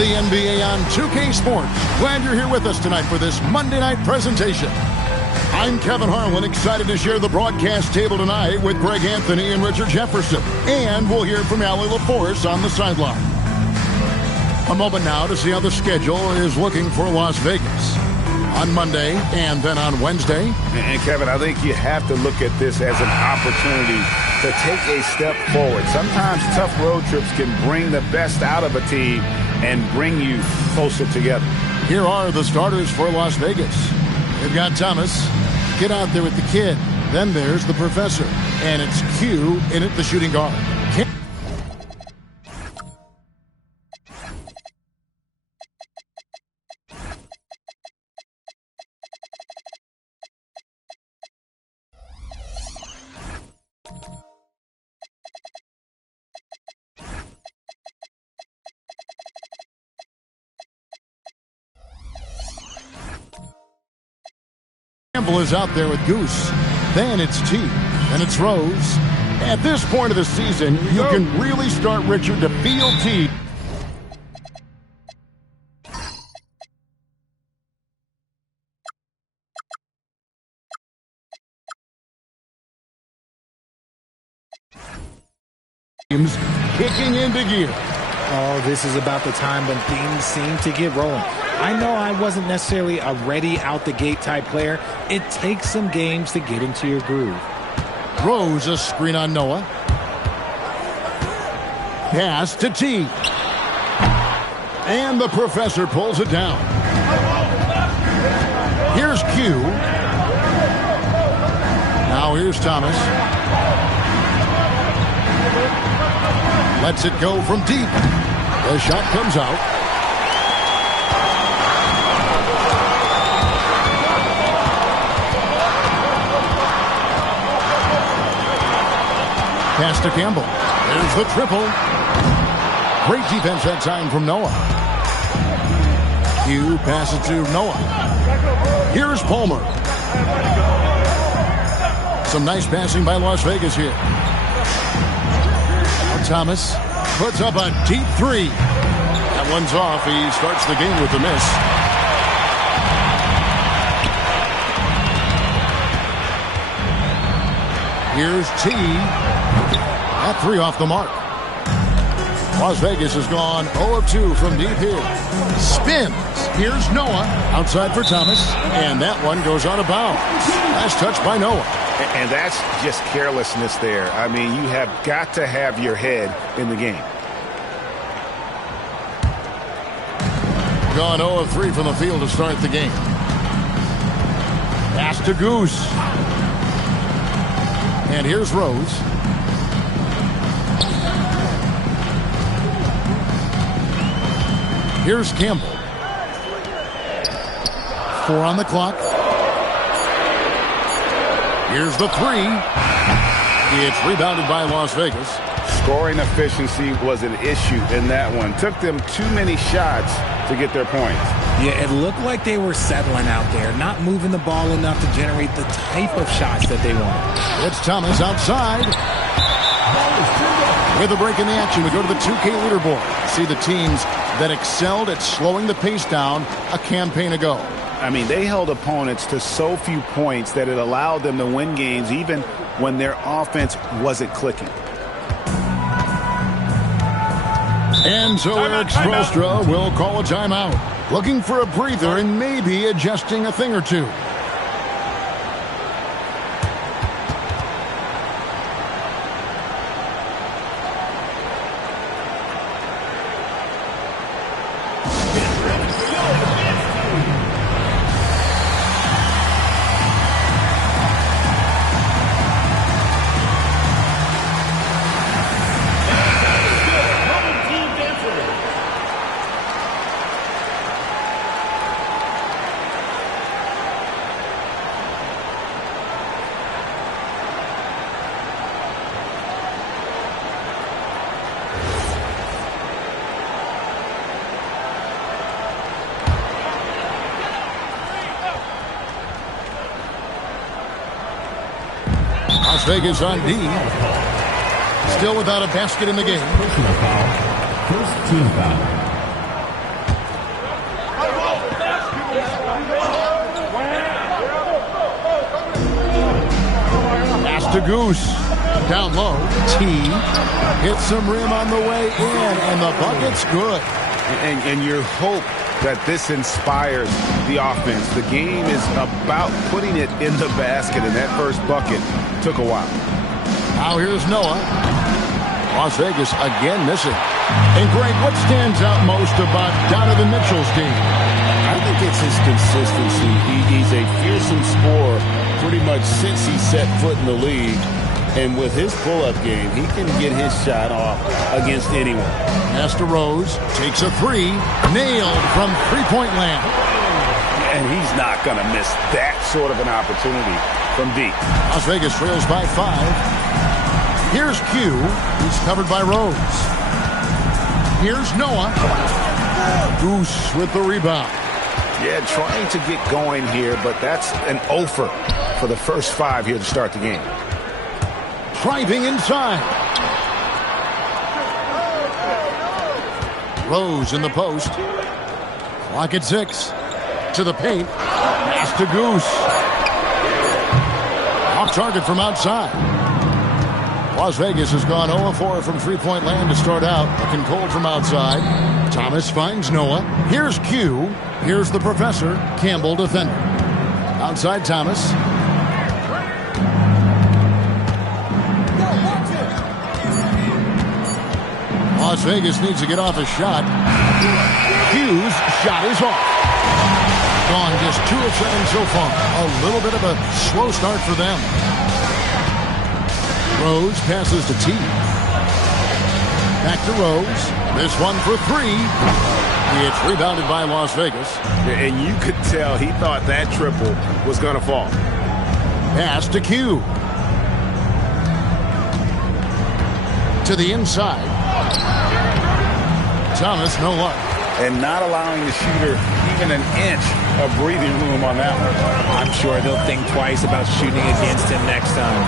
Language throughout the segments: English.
the NBA on 2K Sports. Glad you're here with us tonight for this Monday night presentation. I'm Kevin Harlan, excited to share the broadcast table tonight with Greg Anthony and Richard Jefferson. And we'll hear from Allie LaForce on the sideline. A moment now to see how the schedule is looking for Las Vegas. On Monday and then on Wednesday. And Kevin, I think you have to look at this as an opportunity to take a step forward. Sometimes tough road trips can bring the best out of a team and bring you closer together. Here are the starters for Las Vegas. They've got Thomas. Get out there with the kid. Then there's the professor. And it's Q in at the shooting guard. Campbell is out there with Goose. Then it's T. Then it's Rose. At this point of the season, you can really start, Richard, to feel T. Kicking into gear. Oh, this is about the time when things seem to get rolling. I know I wasn't necessarily a ready out the gate type player. It takes some games to get into your groove. Rose, a screen on Noah. Pass to T. And the professor pulls it down. Here's Q. Now here's Thomas. Lets it go from deep. The shot comes out. Pass to Campbell. There's the triple. Great defense that time from Noah. Q passes to Noah. Here's Palmer. Some nice passing by Las Vegas here. Thomas puts up a deep three. That one's off. He starts the game with a miss. Here's T. That three off the mark. Las Vegas has gone 0 of 2 from deep here. Spins. Here's Noah. Outside for Thomas. And that one goes out of bounds. Last touch by Noah. And that's just carelessness there. I mean, you have got to have your head in the game. Gone 0 of 3 from the field to start the game. Pass to Goose. And here's Rose. Here's Campbell. 4 on the clock. Here's the three. It's rebounded by Las Vegas. Scoring efficiency was an issue in that one. Took them too many shots to get their points. Yeah, it looked like they were settling out there, not moving the ball enough to generate the type of shots that they want. It's Thomas outside. With a break in the action, we go to the 2K leaderboard. See the teams that excelled at slowing the pace down a campaign ago. I mean, they held opponents to so few points that it allowed them to win games even when their offense wasn't clicking. And so Eric Spoelstra will call a timeout. Looking for a breather and maybe adjusting a thing or two. Las Vegas on D. Still without a basket in the game. Personal foul. First team foul. to Goose. Down low. T. Hits some rim on the way in, and the bucket's good. And you hope that this inspires the offense. The game is about putting it in the basket, and that first bucket took a while. Now here's Noah. Las Vegas again missing. And Greg, what stands out most about Donovan Mitchell's game? I think it's his consistency. He's a fearsome scorer pretty much since he set foot in the league. And with his pull-up game, he can get his shot off against anyone. Pass to Rose. Takes a three. Nailed from three-point land. And he's not going to miss that sort of an opportunity from deep. Las Vegas trails by 5. Here's Q. He's covered by Rose. Here's Noah. Goose with the rebound. Yeah, trying to get going here, but that's an offer for the first 5 here to start the game. Driving inside. Rose in the post. Clock at 6. To the paint. Pass to Goose. Off target from outside. Las Vegas has gone 0-4 from three-point land to start out. Looking cold from outside. Thomas finds Noah. Here's Q. Here's the professor. Campbell defender. Outside Thomas. Las Vegas needs to get off a shot. Q's shot is off. Gone just 2 of 7 so far. A little bit of a slow start for them. Rose passes to T. Back to Rose. This one for 3. It's rebounded by Las Vegas. And you could tell he thought that triple was going to fall. Pass to Q. To the inside. Thomas, no luck. And not allowing the shooter even an inch of breathing room on that one. I'm sure they'll think twice about shooting against him next time.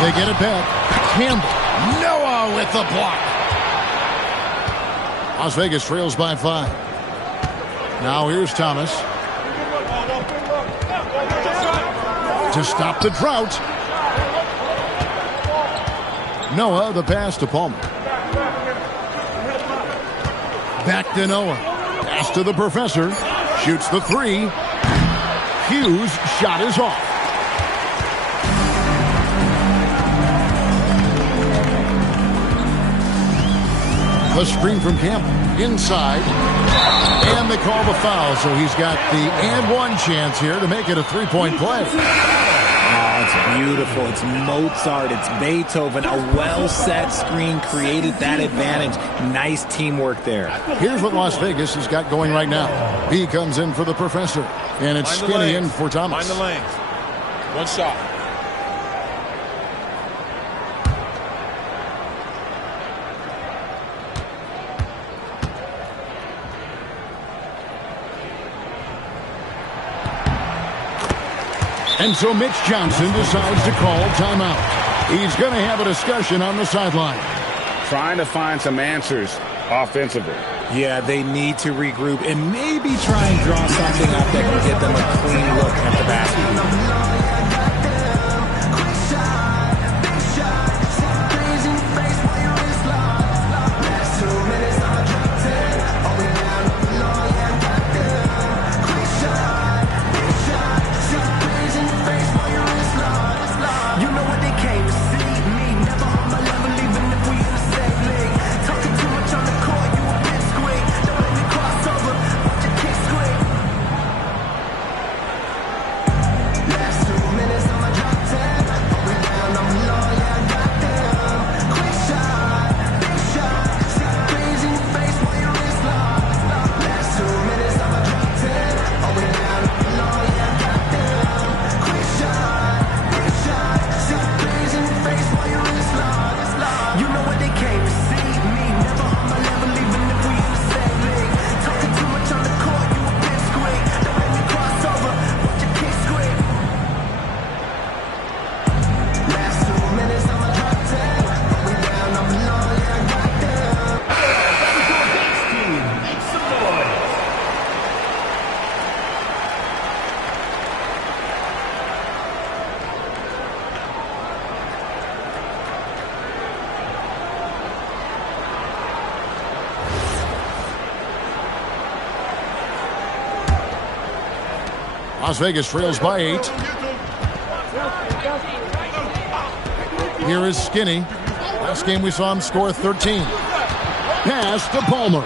They get it back. Campbell. Noah with the block. Las Vegas trails by 5. Now here's Thomas. To stop the drought. Noah, the pass to Palmer. Back to Noah. Pass to the professor. Shoots the 3. Hughes' shot is off. The screen from Campbell. Inside. And they call the foul, so he's got the and one chance here to make it a three-point play. Oh, it's beautiful. It's Mozart. It's Beethoven. A well-set screen created that advantage. Nice teamwork there. Here's what Las Vegas has got going right now. He comes in for the professor, and it's Skinny in for Thomas. Find the lanes. One shot. And so Mitch Johnson decides to call timeout. He's going to have a discussion on the sideline. Trying to find some answers offensively. Yeah, they need to regroup and maybe try and draw something up that can get them a clean look at the basket. Las Vegas trails by 8. Here is Skinny. Last game we saw him score 13. Pass to Palmer.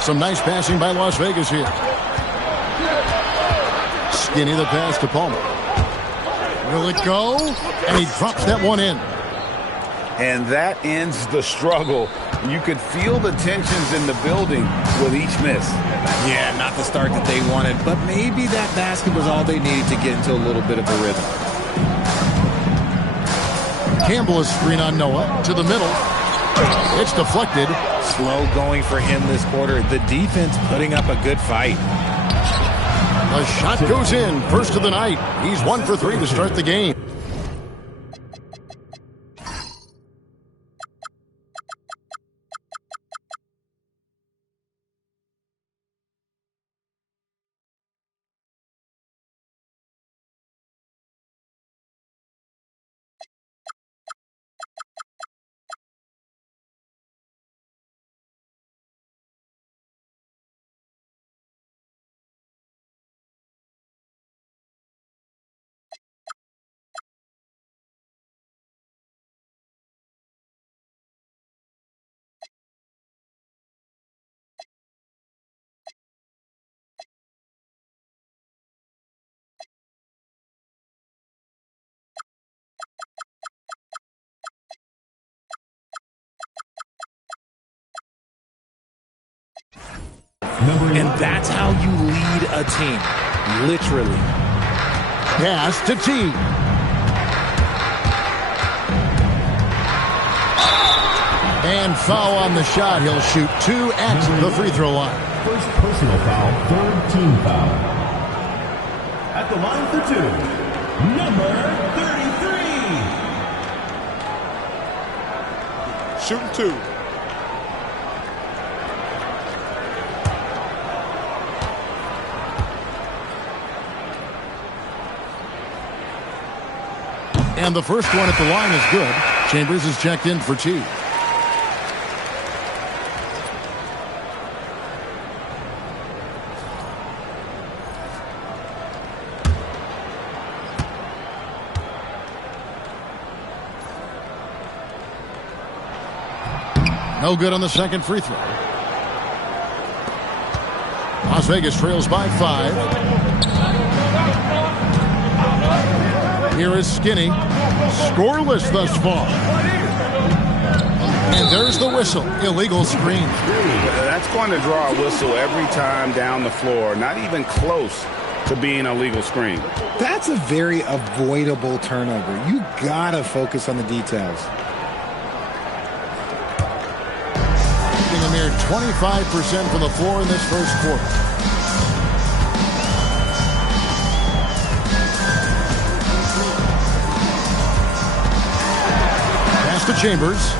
Some nice passing by Las Vegas here. Skinny the pass to Palmer. Will it go? And he drops that one in. And that ends the struggle. You could feel the tensions in the building with each miss. Yeah, not the start that they wanted, but maybe that basket was all they needed to get into a little bit of a rhythm. Campbell is screen on Noah to the middle. It's deflected. Slow going for him this quarter. The defense putting up a good fight. The shot goes in. First of the night. He's 1 for 3 to start the game. And that's how you lead a team. Literally. Pass to T. And foul on the shot. He'll shoot 2 at the free throw line. First personal foul, third team foul. At the line for 2, number 33. Shooting 2. And the first one at the line is good. Chambers is checked in for T. No good on the second free throw. Las Vegas trails by 5. Here is Skinny. Scoreless thus far. And there's the whistle. Illegal screen. That's going to draw a whistle every time down the floor. Not even close to being a legal screen. That's a very avoidable turnover. You gotta focus on the details. Shooting a mere 25% from the floor in this first quarter. Pass to Chambers.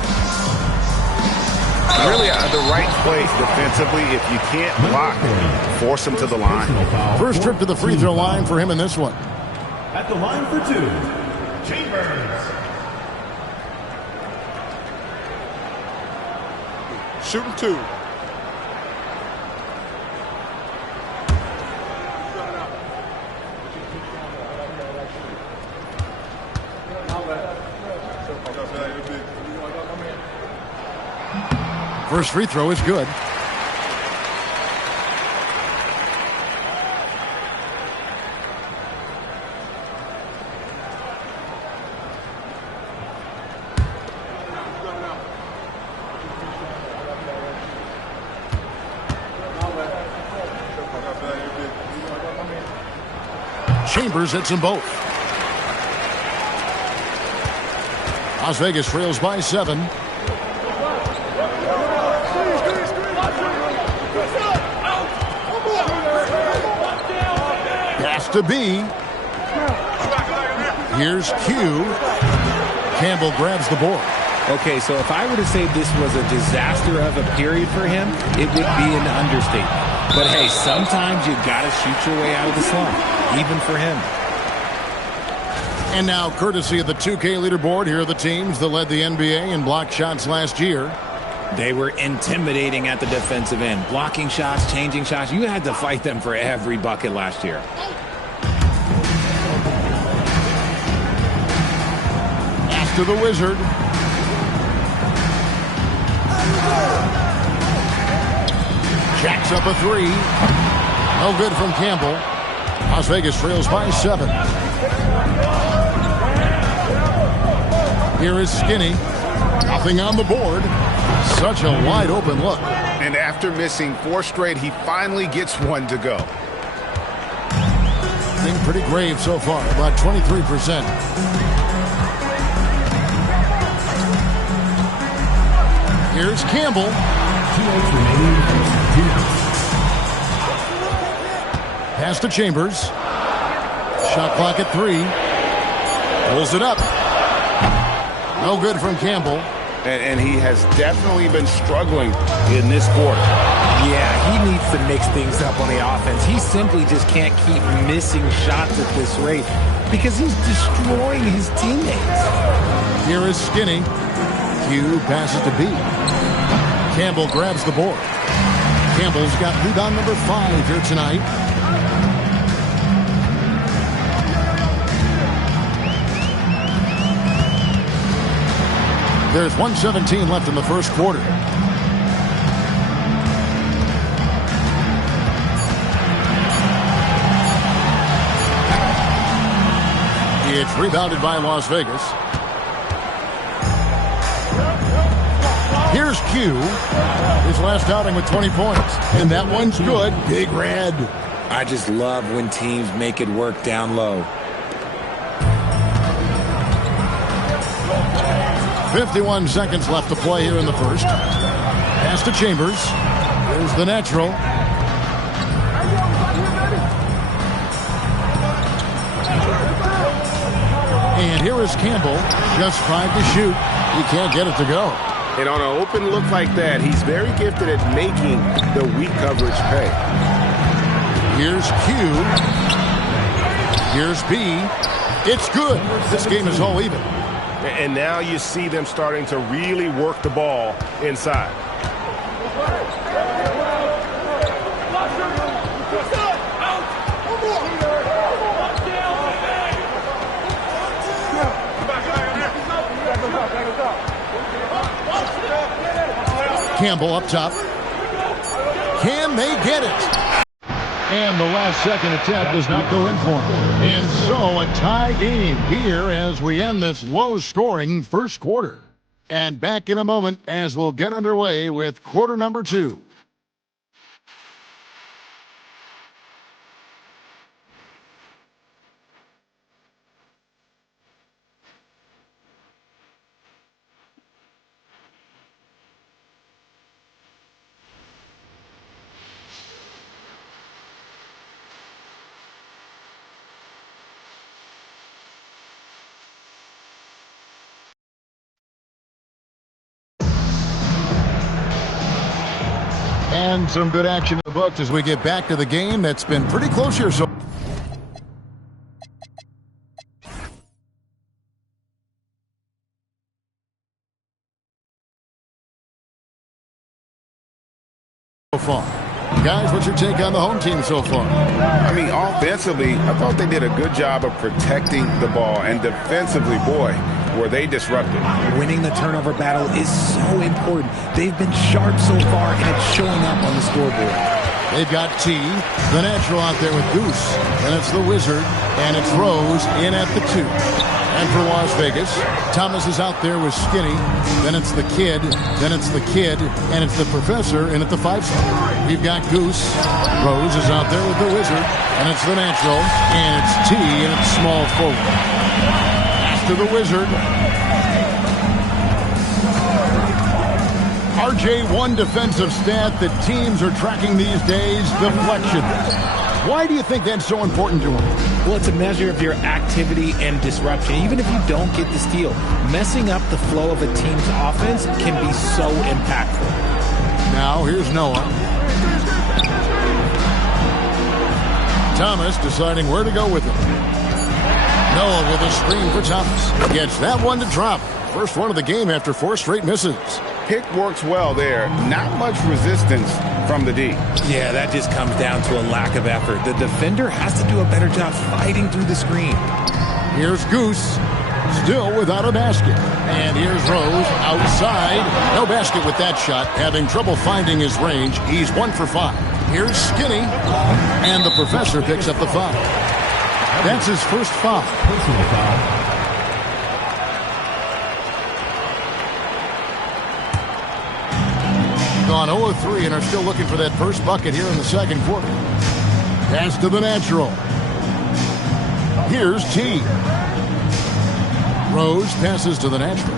Really the right place defensively. If you can't block, force him to the line. First trip to the free throw line for him in this one. At the line for 2, Chambers. Shooting 2. First free throw is good. Chambers hits them both. Las Vegas trails by 7. Pass to B. Here's Q. Campbell grabs the board. Okay, so if I were to say this was a disaster of a period for him, it would be an understatement. But hey, sometimes you got to shoot your way out of the slump, even for him. And now, courtesy of the 2K leaderboard, here are the teams that led the NBA in block shots last year. They were intimidating at the defensive end. Blocking shots, changing shots. You had to fight them for every bucket last year. to the Wizard. Jacks up a three. No good from Campbell. Las Vegas trails by 7. Here is Skinny. Nothing on the board. Such a wide open look. And after missing 4 straight, he finally gets one to go. Being pretty grave so far, about 23%. Here's Campbell. 2 remaining. Pass to Chambers. Shot clock at 3. Pulls it up. No good from Campbell. And he has definitely been struggling in this quarter. Yeah, he needs to mix things up on the offense. He simply just can't keep missing shots at this rate because he's destroying his teammates. Here is Skinny. Q passes to B. Campbell grabs the board. Campbell's got rebound number 5 here tonight. There's 1:17 left in the first quarter. It's rebounded by Las Vegas. Here's Q. His last outing with 20 points. And that one's good. Big Red. I just love when teams make it work down low. 51 seconds left to play here in the first. Pass to Chambers. There's the natural. And here is Campbell. Just 5 to shoot. He can't get it to go. And on an open look like that, he's very gifted at making the weak coverage pay. Here's Q. Here's B. It's good. This game is all even. And now you see them starting to really work the ball inside. Campbell up top. Can they get it? And the last second attempt does not go in for him. And so a tie game here as we end this low-scoring first quarter. And back in a moment as we'll get underway with quarter number 2. And some good action in the books as we get back to the game that's been pretty close here so far. Guys, what's your take on the home team so far? I mean, offensively, I thought they did a good job of protecting the ball. And defensively, boy, were they disruptive. Winning the turnover battle is so important. They've been sharp so far, and it's showing up on the scoreboard. They've got T, the natural out there with Goose. And it's the Wizard, and it's Rose in at the 2. And for Las Vegas, Thomas is out there with Skinny. Then it's the Kid. Then it's the Kid. And it's the Professor in at the 5 spot. We've got Goose. Rose is out there with the Wizard. And it's the natural. And it's T, and it's small forward. Pass to the Wizard. RJ, one defensive stat that teams are tracking these days, deflections. Why do you think that's so important to him? Well, it's a measure of your activity and disruption. Even if you don't get the steal, messing up the flow of a team's offense can be so impactful. Now, here's Noah. Thomas deciding where to go with it. Noah with a screen for Thomas. Gets that one to drop. First one of the game after 4 straight misses. Pick works well there. Not much resistance from the D. Yeah, that just comes down to a lack of effort. The defender has to do a better job fighting through the screen. Here's Goose. Still without a basket. And here's Rose outside. No basket with that shot. Having trouble finding his range. He's 1 for 5. Here's Skinny. And the professor picks up the foul. That's his first foul. Personal foul. Gone 0 of 3 and are still looking for that first bucket here in the second quarter. Pass to the natural. Here's T. Rose passes to the natural.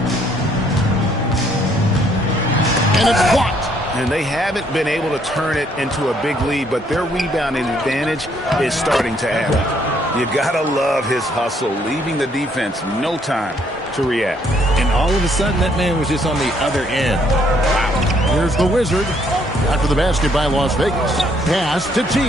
And it's blocked. And they haven't been able to turn it into a big lead, but their rebounding advantage is starting to add up. You gotta love his hustle, leaving the defense no time to react. And all of a sudden, that man was just on the other end. Wow. Here's the Wizard. After the basket by Las Vegas. Pass to T.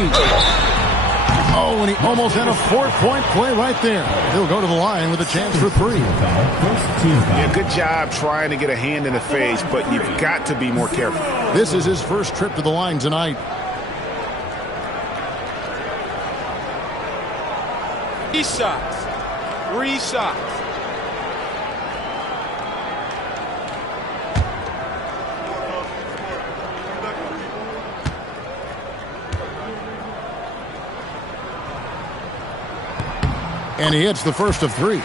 Oh, and he almost had a 4-point play right there. He'll go to the line with a chance for 3. Yeah, good job trying to get a hand in the face, but you've got to be more careful. This is his first trip to the line tonight. 3 shots. 3 shots. And he hits the first of 3.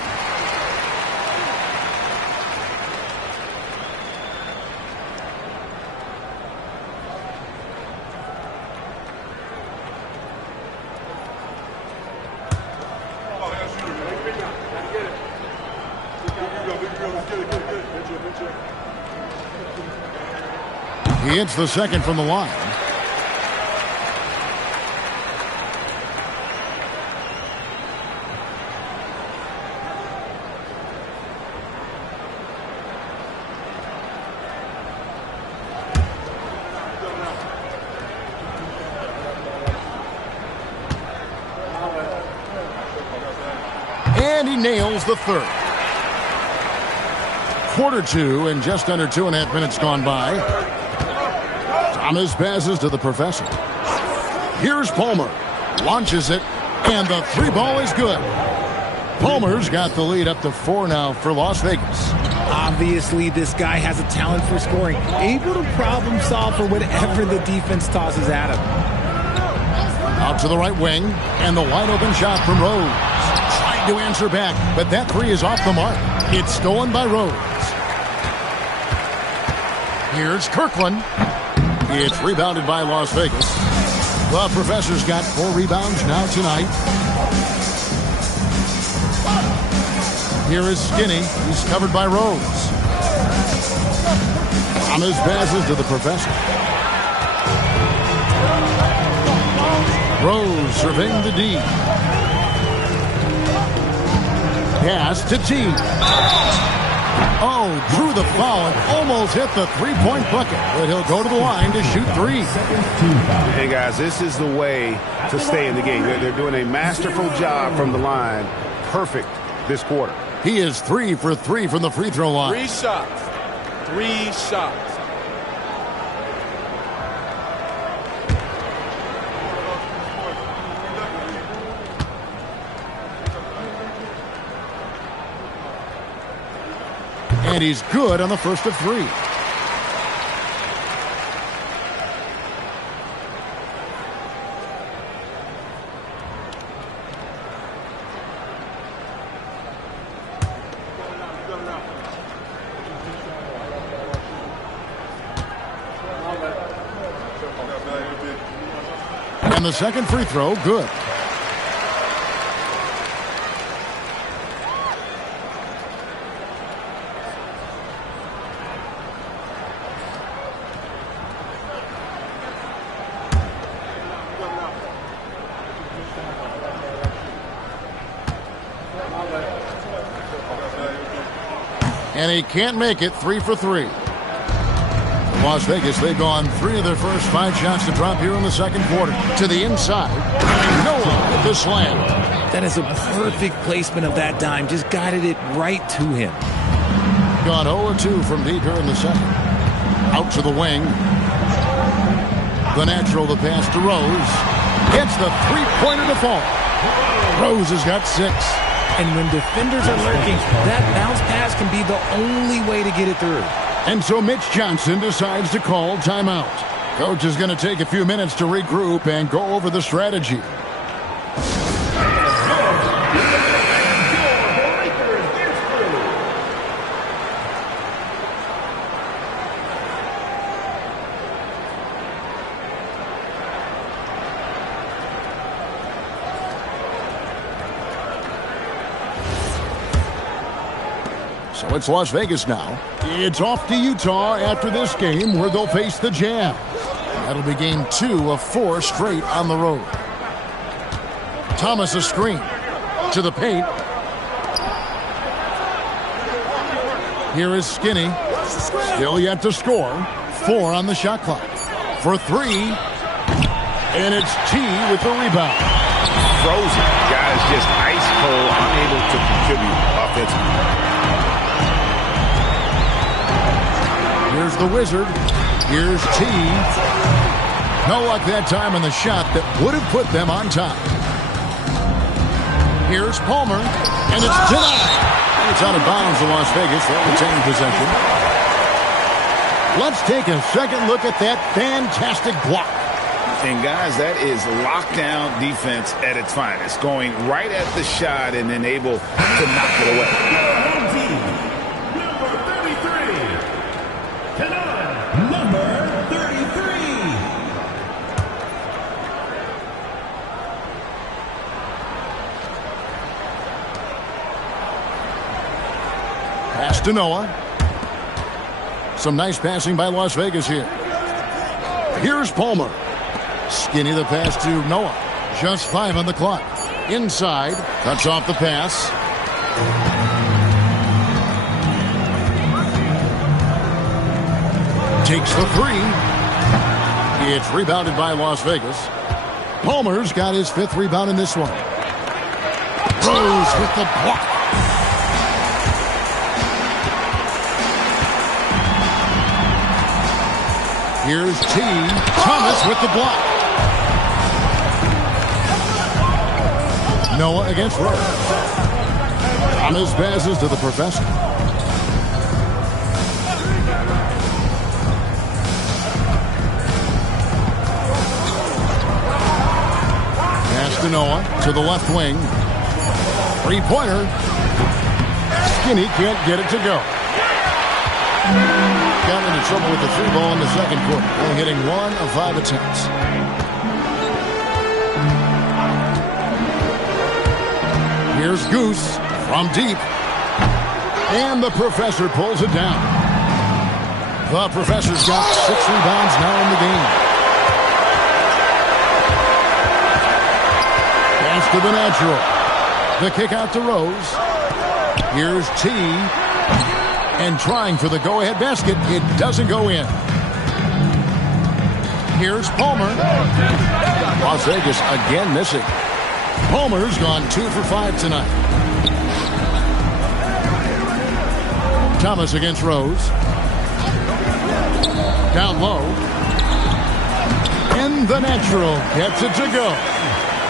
He hits the second from the line. And he nails the third. Quarter 2 and just under 2.5 minutes gone by. Thomas passes to the professor. Here's Palmer. Launches it. And the 3 ball is good. Palmer's got the lead up to 4 now for Las Vegas. Obviously, this guy has a talent for scoring. Able to problem solve for whatever the defense tosses at him. Out to the right wing. And the wide open shot from Rose. Trying to answer back. But that 3 is off the mark. It's stolen by Rose. Here's Kirkland. It's rebounded by Las Vegas. The professor's got 4 rebounds now tonight. Here is Skinny. He's covered by Rose. Thomas passes to the professor. Rose surveying the D. Pass to T. Oh, drew the foul and almost hit the 3-point bucket. But he'll go to the line to shoot 3. Hey, guys, this is the way to stay in the game. They're doing a masterful job from the line. Perfect this quarter. He is 3 for 3 from the free throw line. 3 shots. 3 shots. And he's good on the first of 3. And the second free throw, good. And he can't make it. 3 for 3. Las Vegas, they've gone 3 of their first 5 shots to drop here in the second quarter. To the inside. Noah with the slam. That is a perfect placement of that dime. Just guided it right to him. Gone 0-2 from deep here in the second. Out to the wing. The natural, the pass to Rose. Gets the 3-pointer to fall. Rose has got 6. And when defenders are lurking, that bounce pass can be the only way to get it through. And so Mitch Johnson decides to call timeout. Coach is going to take a few minutes to regroup and go over the strategy. So it's Las Vegas now. It's off to Utah after this game where they'll face the Jazz. That'll be game 2 of 4 straight on the road. Thomas a screen to the paint. Here is Skinny. Still yet to score. 4 on the shot clock. For 3. And it's T with the rebound. Frozen. Guys just ice cold, unable to contribute offensively. Here's the Wizard. Here's T. No luck that time on the shot that would have put them on top. Here's Palmer. And it's denied. And it's out of bounds to Las Vegas. They'll retain possession. Let's take a second look at that fantastic block. And guys, that is lockdown defense at its finest. Going right at the shot and then able to knock it away. Pass to Noah. Some nice passing by Las Vegas here. Here's Palmer. Skinny the pass to Noah. Just 5 on the clock. Inside. Cuts off the pass. Takes the 3. It's rebounded by Las Vegas. Palmer's got his 5th rebound in this one. Rose with the block. Here's T. Thomas with the block. Noah against Rose. Thomas passes to the professor. Pass to Noah to the left wing. 3-pointer. Skinny can't get it to go. Got into trouble with the 3-ball in the second quarter. Only hitting 1 of 5 attempts. Here's Goose from deep. And the professor pulls it down. The professor's got 6 rebounds now in the game. Pass to the natural. The kick out to Rose. Here's T. And trying for the go-ahead basket. It doesn't go in. Here's Palmer. Las Vegas again missing. Palmer's gone 2 for 5 tonight. Thomas against Rose. Down low. And the natural gets it to go.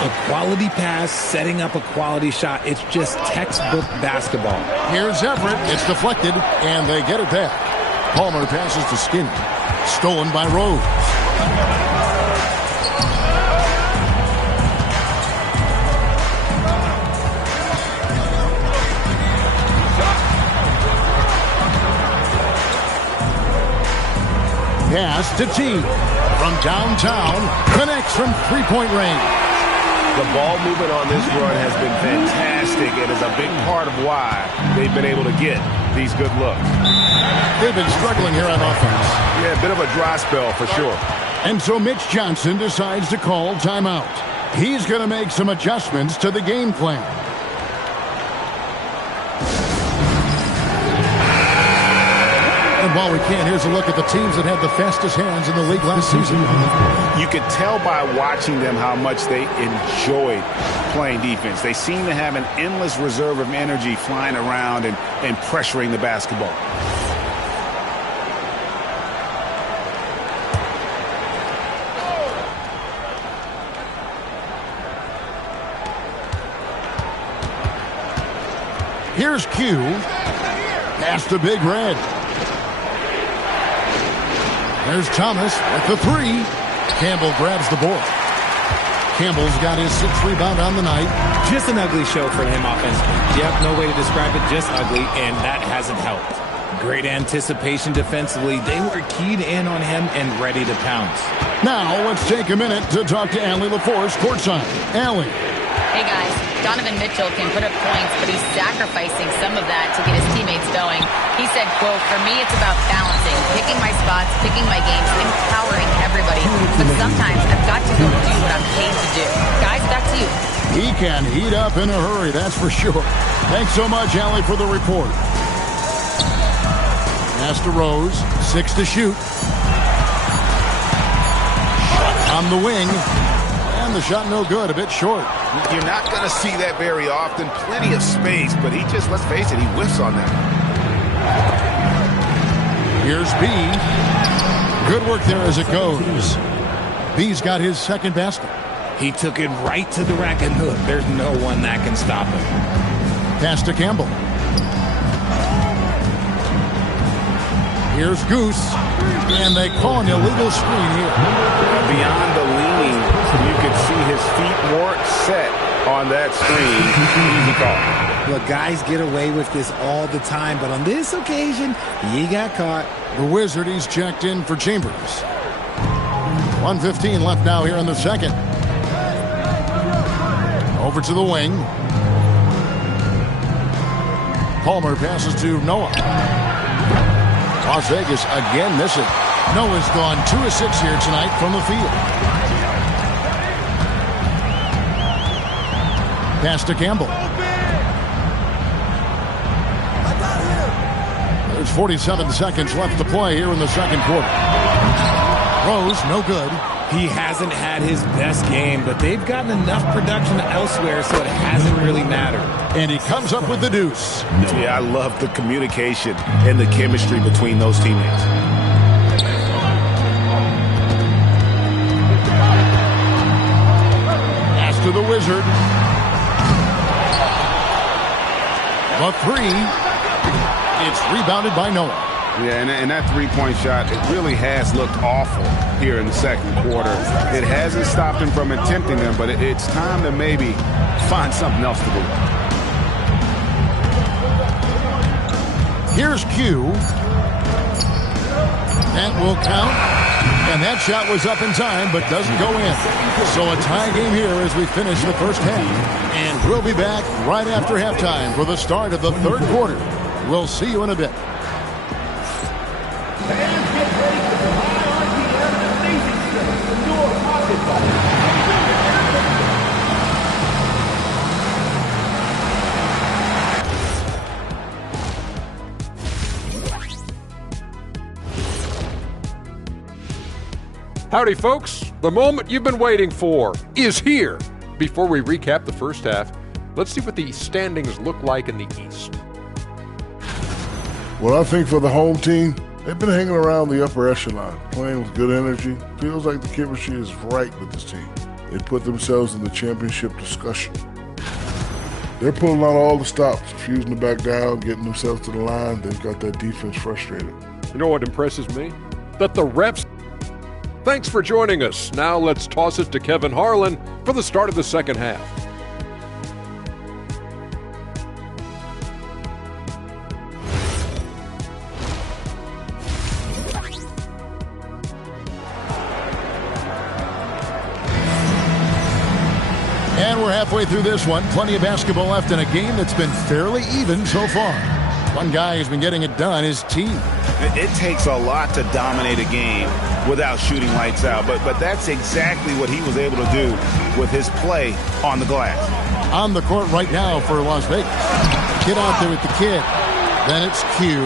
A quality pass, setting up a quality shot. It's just textbook basketball. Here's Everett. It's deflected, and they get it back. Palmer passes to Skinny. Stolen by Rose. Pass to T. From downtown. Connects from 3-point range. The ball movement on this run has been fantastic and is a big part of why they've been able to get these good looks. They've been struggling here on offense. Yeah, a bit of a dry spell for sure. And so Mitch Johnson decides to call timeout. He's going to make some adjustments to the game plan. And while we can, here's a look at the teams that had the fastest hands in the league last season. You could tell by watching them how much they enjoyed playing defense. They seem to have an endless reserve of energy flying around and pressuring the basketball. Here's Q. Pass to Big Red. There's Thomas with the three. Campbell grabs the board. Campbell's got his 6th rebound on the night. Just an ugly show for him offensively. Yep, no way to describe it, just ugly, and that hasn't helped. Great anticipation defensively. They were keyed in on him and ready to pounce. Now, let's take a minute to talk to Allie LaForce courtside. Allie. Hey, guys. Donovan Mitchell can put up points, but he's sacrificing some of that to get his teammates going. He said, quote, "For me, it's about balancing, picking my spots, picking my games, empowering everybody. But sometimes I've got to go do what I'm paid to do." Guys, back to you. He can heat up in a hurry, that's for sure. Thanks so much, Allie, for the report. Pass to Rose. 6 to shoot. Shot on the wing. And the shot no good, a bit short. You're not going to see that very often. Plenty of space, but he just, let's face it, he whiffs on that. Here's B. Good work there as it goes. B's got his 2nd basket. He took it right to the rack and hook. There's no one that can stop him. Pass to Campbell. Here's Goose. And they call an illegal screen here. Beyond the leaning, you could see his feet weren't set on that screen. Easy call. Look, guys get away with this all the time, but on this occasion, he got caught. The Wizard, he's checked in for Chambers. 1:15 left now here in the second. Over to the wing. Palmer passes to Noah. Las Vegas again missing. Noah's gone 2 of 6 here tonight from the field. Pass to Campbell. There's 47 seconds left to play here in the second quarter. Rose, no good. He hasn't had his best game, but they've gotten enough production elsewhere, so it hasn't really mattered. And he comes up with the deuce. Yeah, I love the communication and the chemistry between those teammates. Pass to the Wizard. The three. It's rebounded by Noah. Yeah, and that three-point shot, it really has looked awful here in the second quarter. It hasn't stopped him from attempting them, but it's time to maybe find something else to do. Here's Q. That will count. And that shot was up in time, but doesn't go in. So a tie game here as we finish the first half. And we'll be back right after halftime for the start of the third quarter. We'll see you in a bit. Howdy, folks. The moment you've been waiting for is here. Before we recap the first half, let's see what the standings look like in the East. Well, I think for the home team, they've been hanging around the upper echelon, playing with good energy. Feels like the chemistry is right with this team. They put themselves in the championship discussion. They're pulling out all the stops, refusing to back down, getting themselves to the line. They've got that defense frustrated. You know what impresses me? That the refs... Thanks for joining us. Now let's toss it to Kevin Harlan for the start of the second half. And we're halfway through this one. Plenty of basketball left in a game that's been fairly even so far. One guy who's been getting it done is T. It takes a lot to dominate a game without shooting lights out, but that's exactly what he was able to do with his play on the glass. On the court right now for Las Vegas. Get out there with the kid. Then it's Q.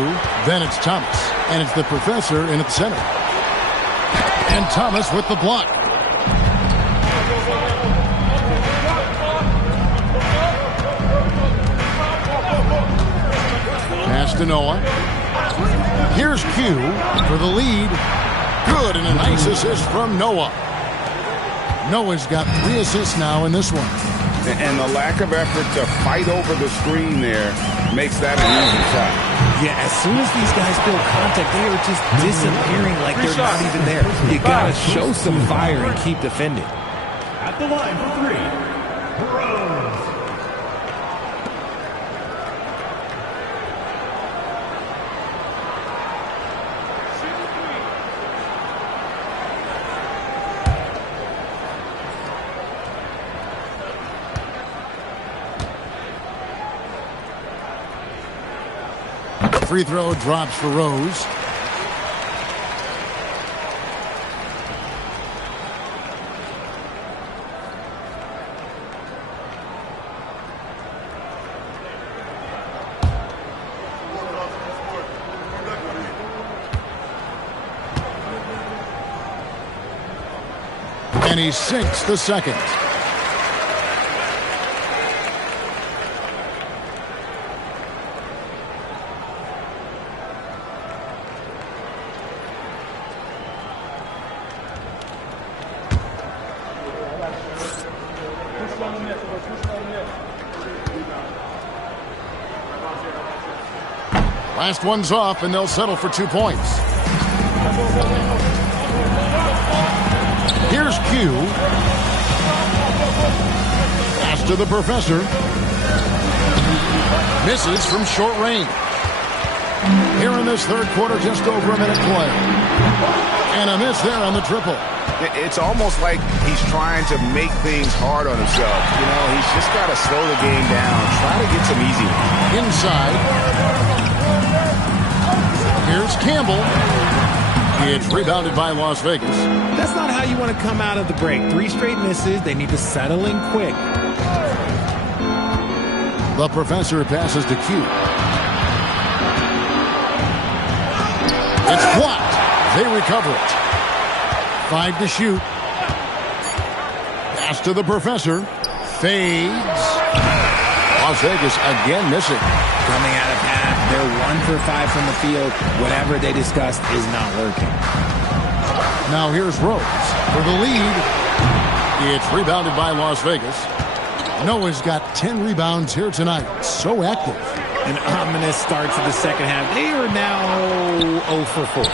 Then it's Thomas. And it's the professor in at the center. And Thomas with the block. Pass to Noah. Here's Q for the lead. Good, and a nice assist from Noah. Noah's got 3 assists now in this one. And the lack of effort to fight over the screen there makes that an easy shot. Yeah, as soon as these guys feel contact, they are just disappearing like they're not even there. You got to show some fire and keep defending. At the line for three, Rose. Free throw drops for Rose. And he sinks the second. Last one's off, and they'll settle for 2 points. Here's Q. Pass to the professor. Misses from short range. Here in this third quarter, just over a minute play. And a miss there on the triple. It's almost like he's trying to make things hard on himself. You know, he's just got to slow the game down, try to get some easy ones. Inside. Here's Campbell. It's rebounded by Las Vegas. That's not how you want to come out of the break. 3 straight misses. They need to settle in quick. The professor passes to Q. It's blocked. They recover it. 5 to shoot. Pass to the professor. Fades. Las Vegas again missing. Coming out of half, they're 1 for 5 from the field. Whatever they discussed is not working. Now here's Rose for the lead. It's rebounded by Las Vegas. Noah's got 10 rebounds here tonight. So active. An ominous start to the second half. They are now 0 for 4.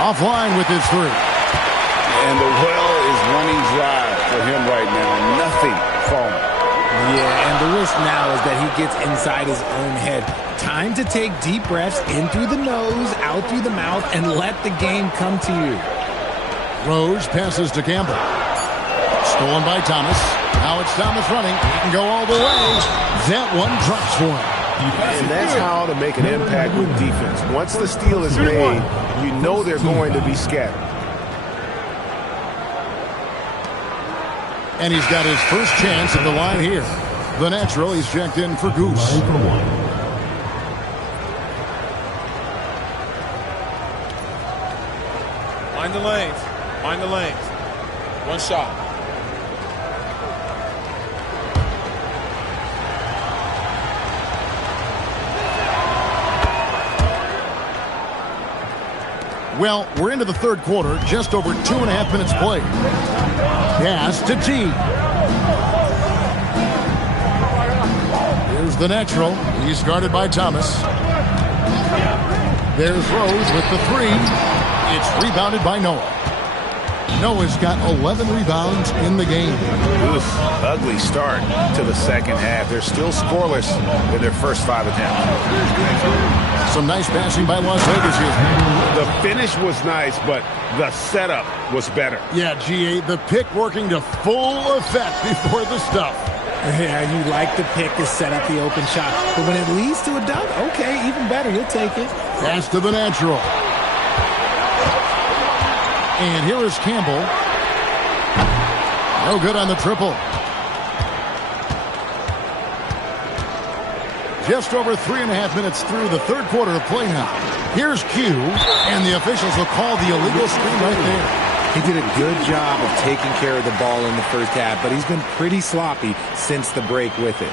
Offline with his 3. And the well is running dry for him right now. Nothing falling. Yeah, and the risk now is that he gets inside his own head. Time to take deep breaths in through the nose, out through the mouth, and let the game come to you. Rose passes to Campbell. Stolen by Thomas. Now it's Thomas running. He can go all the way. That one drops for him. And that's how to make an impact with defense. Once the steal is made, you know they're going to be scattered. And he's got his first chance at the line here. The natural, he's checked in for Goose. Mind the lanes. Mind the lanes. 1 shot. Well, we're into the third quarter, just over 2.5 minutes played. Pass to T. Here's the natural. He's guarded by Thomas. There's Rose with the 3. It's rebounded by Noah. Noah's got 11 rebounds in the game. Oof, ugly start to the second half. They're still scoreless in their first 5 attempts. Some nice passing by Las Vegas here. The finish was nice, but the setup was better. Yeah, GA, the pick working to full effect before the stuff. Yeah, you like the pick to set up the open shot. But when it leads to a dunk, okay, even better. You'll take it. Pass to the natural. And here is Campbell. No good on the triple. Just over 3.5 minutes through the third quarter of play now. Here's Q, and the officials will call the illegal screen right there. He did a good job of taking care of the ball in the first half, but he's been pretty sloppy since the break with it.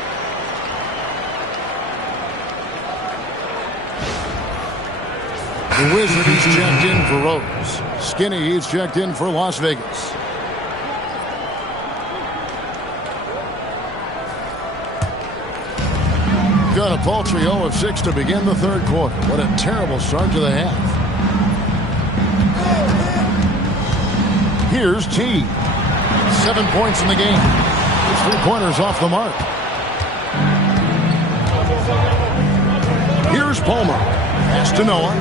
The Wizard, he's checked in for Rose. Skinny, he's checked in for Las Vegas. paltry 0 of 6 to begin the third quarter. What a terrible start to the half. Here's T. 7 points in the game. His 3-pointers off the mark. Here's Palmer. Pass to Noah.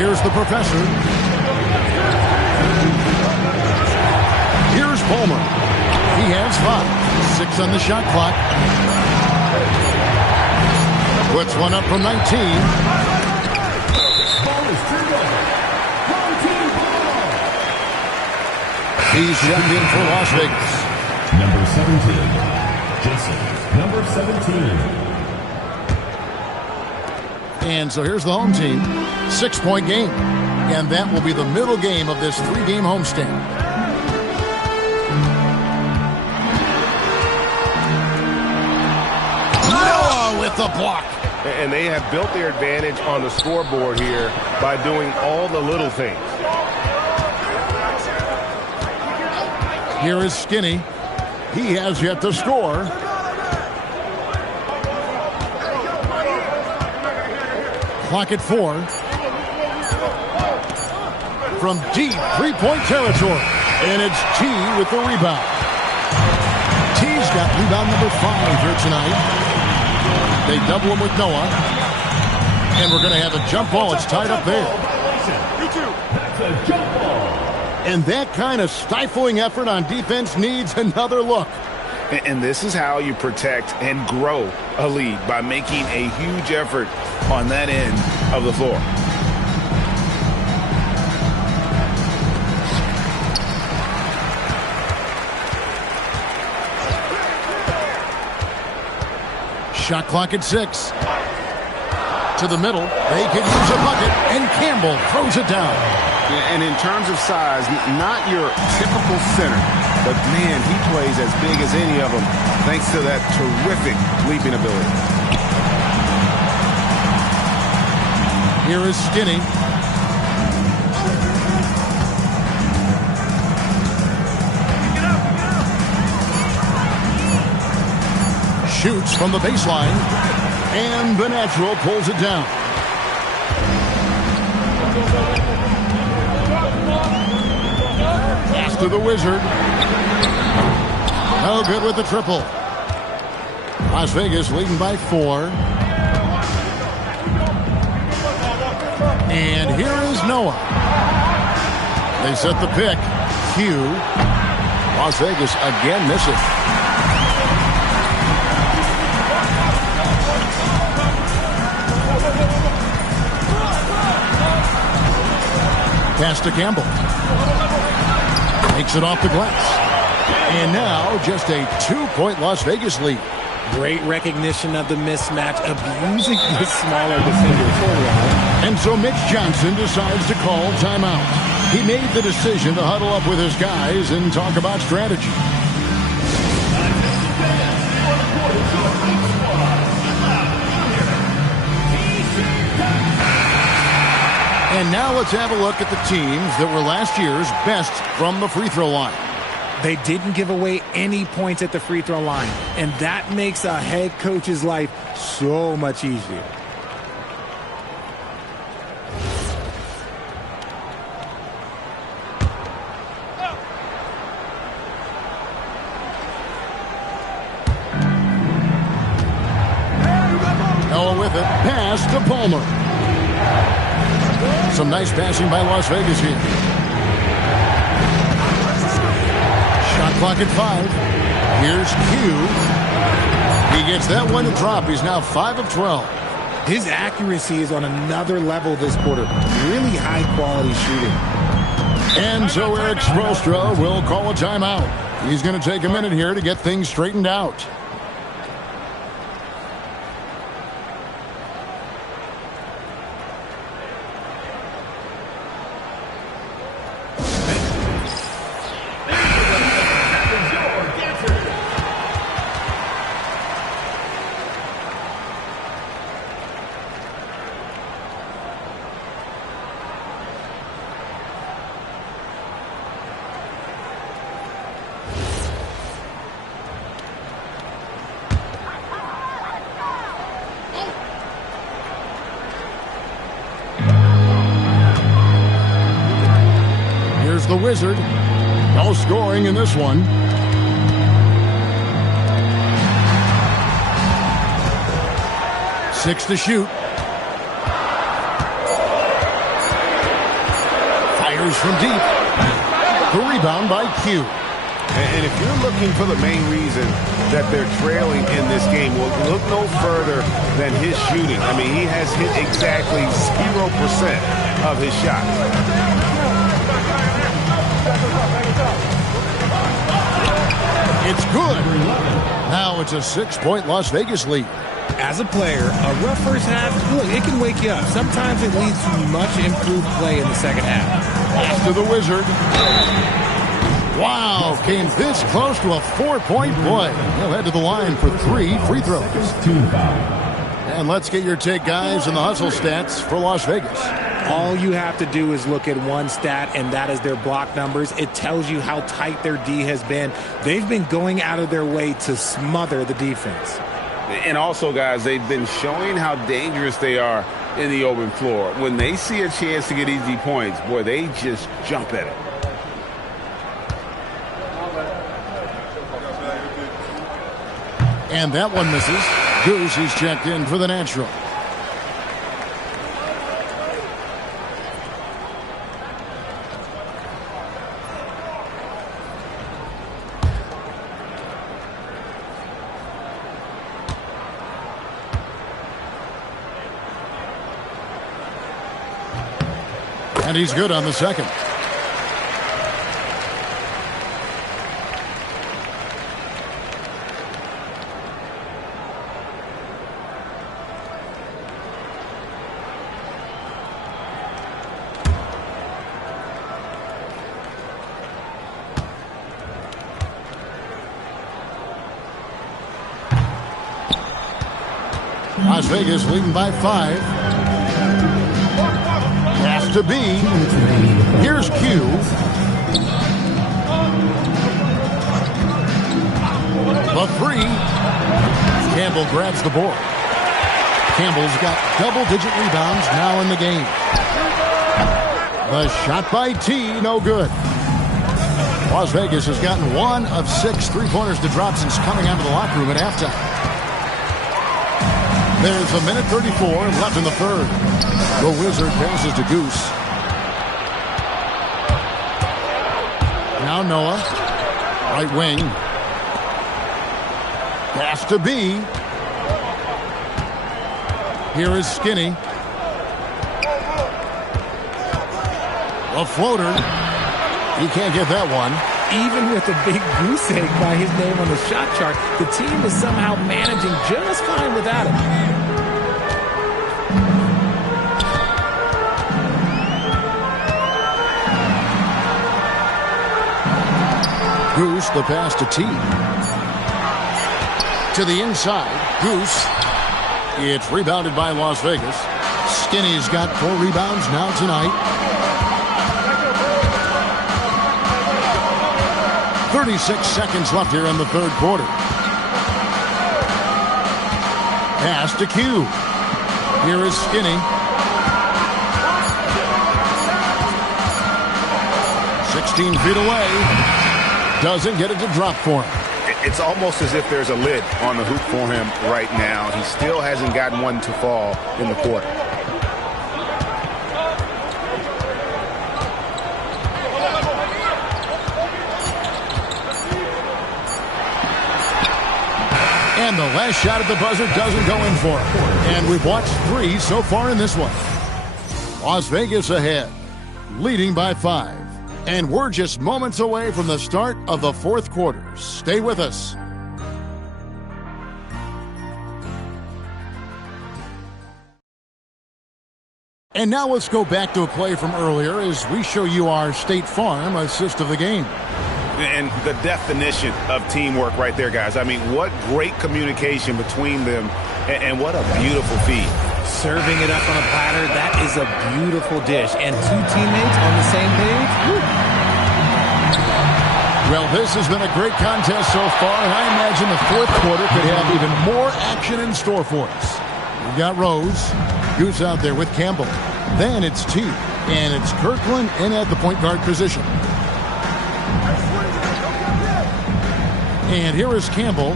Here's the professor. Here's Palmer. He has 5. 6 on the shot clock. Puts one up from 19. He's checked in for Las Vegas. Number 17. Jason, number 17. And so here's the home team. 6-point game. And that will be the middle game of this 3-game homestand. Noah with the block. And they have built their advantage on the scoreboard here by doing all the little things. Here is Skinny. He has yet to score. Clock at 4. From deep 3-point territory. And it's T with the rebound. T's got rebound number 5 here tonight. They double him with Noah. And we're going to have a jump ball. It's tied up there. That's a jump ball. And that kind of stifling effort on defense needs another look. And this is how you protect and grow a lead, by making a huge effort on that end of the floor. Shot clock at 6. To the middle. They could use a bucket, and Campbell throws it down. Yeah, and in terms of size, not your typical center, but man, he plays as big as any of them thanks to that terrific leaping ability. Here is Skinny. Shoots from the baseline, and the natural pulls it down. Pass to the Wizard. No good with the triple. Las Vegas leading by 4. And here is Noah. They set the pick. Q. Las Vegas again missing. Pass to Campbell. Takes it off the glass. And now just a 2-point Las Vegas lead. Great recognition of the mismatch, abusing the smaller defender for a while. And so Mitch Johnson decides to call timeout. He made the decision to huddle up with his guys and talk about strategy. And now let's have a look at the teams that were last year's best from the free throw line. They didn't give away any points at the free throw line, and that makes a head coach's life so much easier. Noah with it. Pass to Palmer. Some nice passing by Las Vegas here. Shot clock at 5. Here's Q. He gets that one to drop. He's now 5 of 12. His accuracy is on another level this quarter. Really high quality shooting. And so Eric Spoelstra will call a timeout. He's going to take a minute here to get things straightened out. the Wizard. No scoring in this one. Six to shoot. Fires from deep. The rebound by Q. And if you're looking for the main reason that they're trailing in this game, well, look no further than his shooting. I mean, he has hit exactly 0% of his shots. It's good. Now it's a 6-point Las Vegas lead. As a player, a rough first half, look, it can wake you up. Sometimes it leads to much improved play in the second half. Pass to the Wizard. Wow, came this close to a 4-point play. He'll head to the line for 3 free throws. And let's get your take, guys, in the hustle stats for Las Vegas. All you have to do is look at one stat, and that is their block numbers. It tells you how tight their D has been. They've been going out of their way to smother the defense. And also, guys, they've been showing how dangerous they are in the open floor. When they see a chance to get easy points, boy, they just jump at it. And that one misses. Goose is checked in for the natural. And he's good on the second. Las Vegas leading by 5. Has to be. Here's Q. The 3. Campbell grabs the board. Campbell's got double-digit rebounds now in the game. The shot by T, no good. Las Vegas has gotten 1 of 6 three-pointers to drop since coming out of the locker room at halftime. There's a minute 34 left in the third. The Wizard passes to Goose. Now Noah. Right wing. Pass to B. Here is Skinny. A floater. He can't get that one. Even with a big goose egg by his name on the shot chart, the team is somehow managing just fine without him. Goose, the pass to T. To the inside. Goose. It's rebounded by Las Vegas. Skinny's got 4 rebounds now tonight. 36 seconds left here in the third quarter. Pass to Q. Here is Skinny. 16 feet away. Doesn't get it to drop for him. It's almost as if there's a lid on the hoop for him right now. He still hasn't gotten one to fall in the quarter. And the last shot at the buzzer doesn't go in for him. And we've watched 3 so far in this one. Las Vegas ahead, leading by 5. And we're just moments away from the start of the fourth quarter. Stay with us. And now let's go back to a play from earlier as we show you our State Farm assist of the game. And the definition of teamwork right there, guys. I mean, what great communication between them, and what a beautiful feed. Serving it up on a platter, that is a beautiful dish. And 2 teammates on the same page. Woo. Well, this has been a great contest so far, and I imagine the fourth quarter could have even more action in store for us. We've got Rose, Goose out there with Campbell. Then it's T, and it's Kirkland in at the point guard position. And here is Campbell.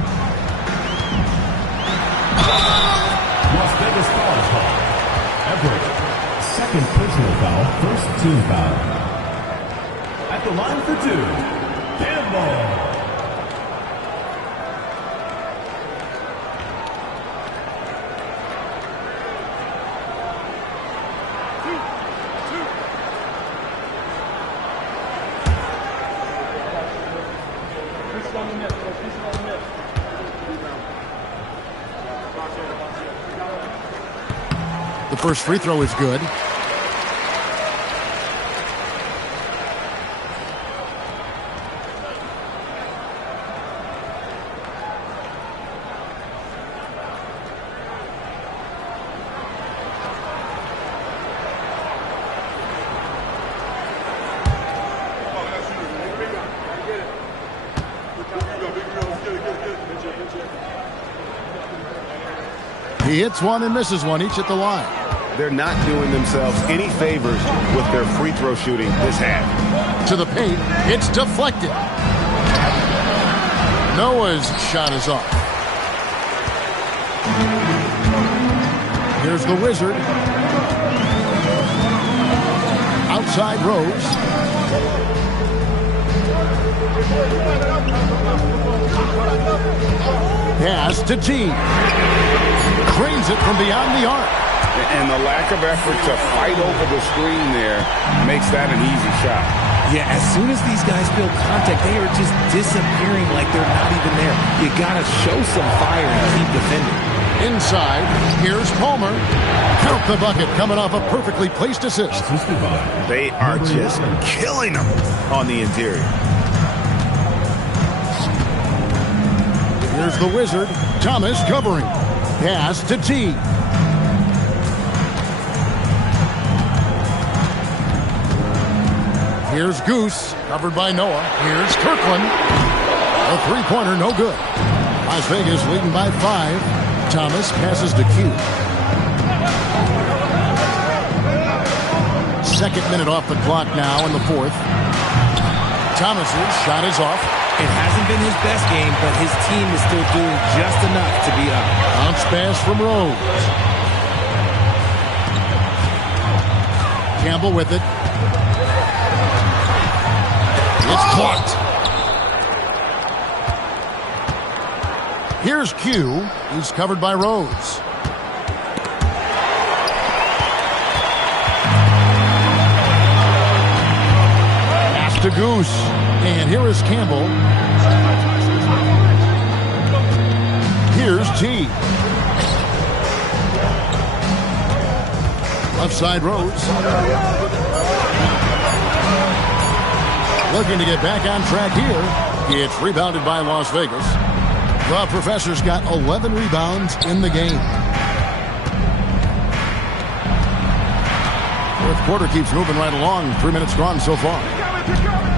Las Vegas foul call. Everett, second personal foul, first team foul. At the line for 2, Campbell. The first free throw is good. He hits one and misses one, each at the line. They're not doing themselves any favors with their free throw shooting this half. To the paint, it's deflected. Noah's shot is off. Here's the Wizard. Outside Rose. Pass to T. Cranes it from beyond the arc. And the lack of effort to fight over the screen there makes that an easy shot. Yeah, as soon as these guys feel contact, they are just disappearing like they're not even there. You got to show some fire and keep defending. Inside, here's Palmer. Count the bucket coming off a perfectly placed assist. They are just killing them on the interior. Here's the Wizard. Thomas covering. Pass to T. Here's Goose, covered by Noah. Here's Kirkland. A three-pointer, no good. Las Vegas leading by 5. Thomas passes to Q. Second minute off the clock now in the fourth. Thomas's shot is off. It hasn't been his best game, but his team is still doing just enough to be up. Bounce pass from Rose. Campbell with it. It's blocked. Here's Q. He's covered by Rose. Pass to Goose. And here is Campbell. Here's T. Left side Rose. Looking to get back on track here. It's rebounded by Las Vegas. The Professor's got 11 rebounds in the game. Fourth quarter keeps moving right along. 3 minutes gone so far.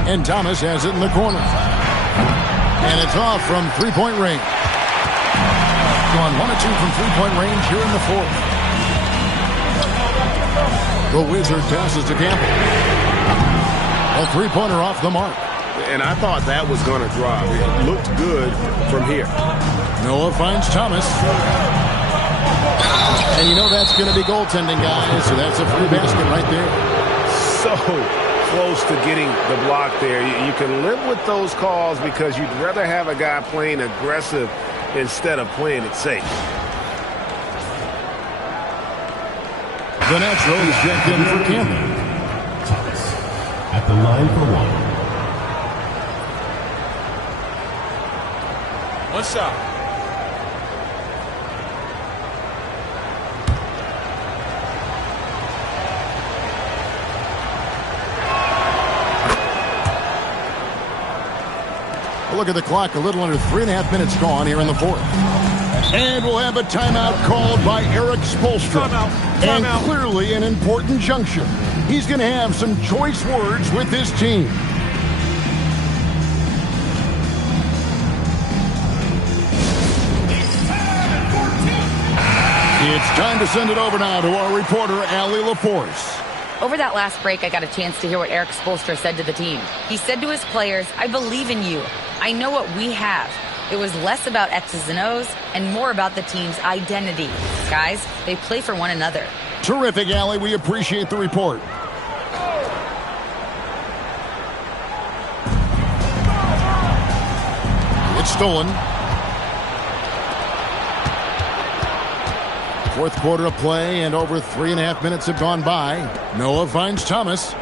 And Thomas has it in the corner. And it's off from three-point range. Going 1 of 2 from three-point range here in the fourth. The Wizard passes to Campbell. A three-pointer off the mark. And I thought that was going to drop. It looked good from here. Noah finds Thomas. And you know that's going to be goaltending, guys. So that's a free basket right there. So close to getting the block there. You can live with those calls because you'd rather have a guy playing aggressive instead of playing it safe. The natural is checked in for Campbell. Thomas at the line for 1. One shot. Look at the clock, a little under 3.5 minutes gone here in the fourth. And we'll have a timeout called by Eric Spoelstra. And clearly an important juncture. He's going to have some choice words with his team. It's time to send it over now to our reporter, Allie LaForce. Over that last break, I got a chance to hear what Eric Spoelstra said to the team. He said to his players, "I believe in you. I know what we have." It was less about X's and O's and more about the team's identity. Guys, they play for one another. Terrific, Allie. We appreciate the report. It's stolen. Fourth quarter of play, and over 3.5 minutes have gone by. Noah finds Thomas.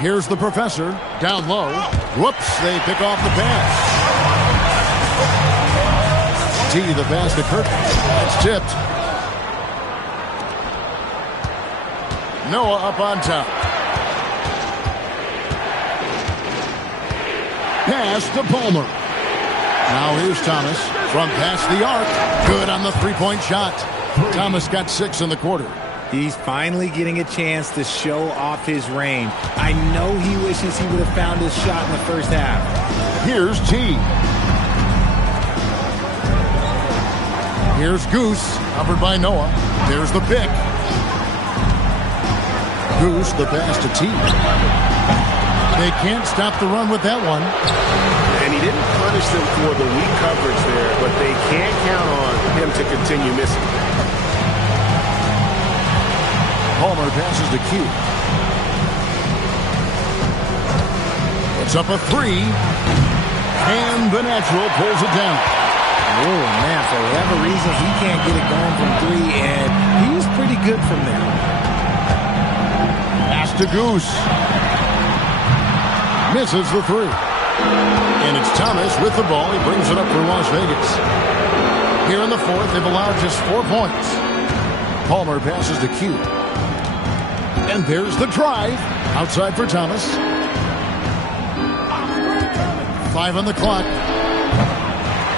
Here's the professor. Down low. Whoops, they pick off the pass. T, the pass to Kirk. That's tipped. Noah up on top. Pass to Palmer. Now here's Thomas from past the arc. Good on the three-point shot. Thomas got 6 in the quarter. He's finally getting a chance to show off his range. I know he wishes he would have found his shot in the first half. Here's T. Here's Goose, covered by Noah. There's the pick. Goose, the pass to T. They can't stop the run with that one. And he didn't punish them for the weak coverage there, but they can't count on him to continue missing. Palmer passes to Q. Puts up a 3. And the natural pulls it down. Oh, man, for whatever reason, he can't get it going from 3, and he's pretty good from there. Pass to Goose. Misses the 3. And it's Thomas with the ball. He brings it up for Las Vegas. Here in the fourth, they've allowed just 4 points. Palmer passes to Q. And there's the drive. Outside for Thomas. 5 on the clock.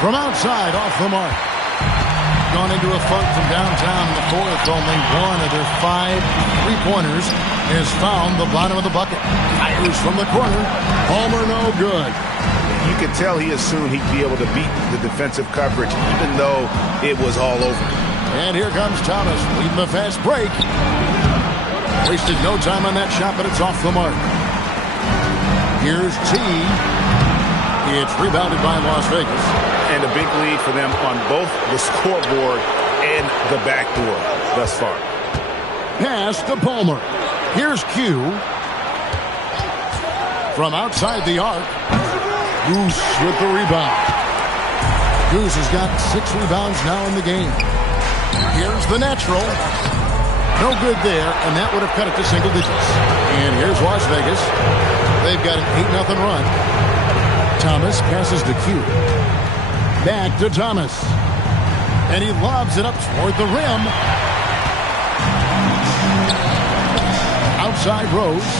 From outside, off the mark. Gone into a funk from downtown in the fourth. Only one of their 5 three-pointers has found the bottom of the bucket. Fires from the corner. Palmer no good. You could tell he assumed he'd be able to beat the defensive coverage, even though it was all over. And here comes Thomas, leading the fast break. Wasted no time on that shot, but it's off the mark. Here's T. It's rebounded by Las Vegas. And a big lead for them on both the scoreboard and the backdoor thus far. Pass to Palmer. Here's Q. From outside the arc. Goose with the rebound. Goose has got 6 rebounds now in the game. Here's the natural. No good there, and that would have cut it to single digits. And here's Las Vegas. They've got an 8-0 run. Thomas passes to Q. Back to Thomas. And he lobs it up toward the rim. Outside Rose.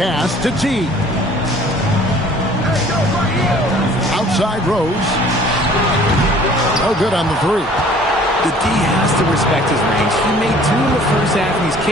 Pass to T. Outside Rose. No good on the 3. The D has to respect his range. He made 2 in the first half, and he's capable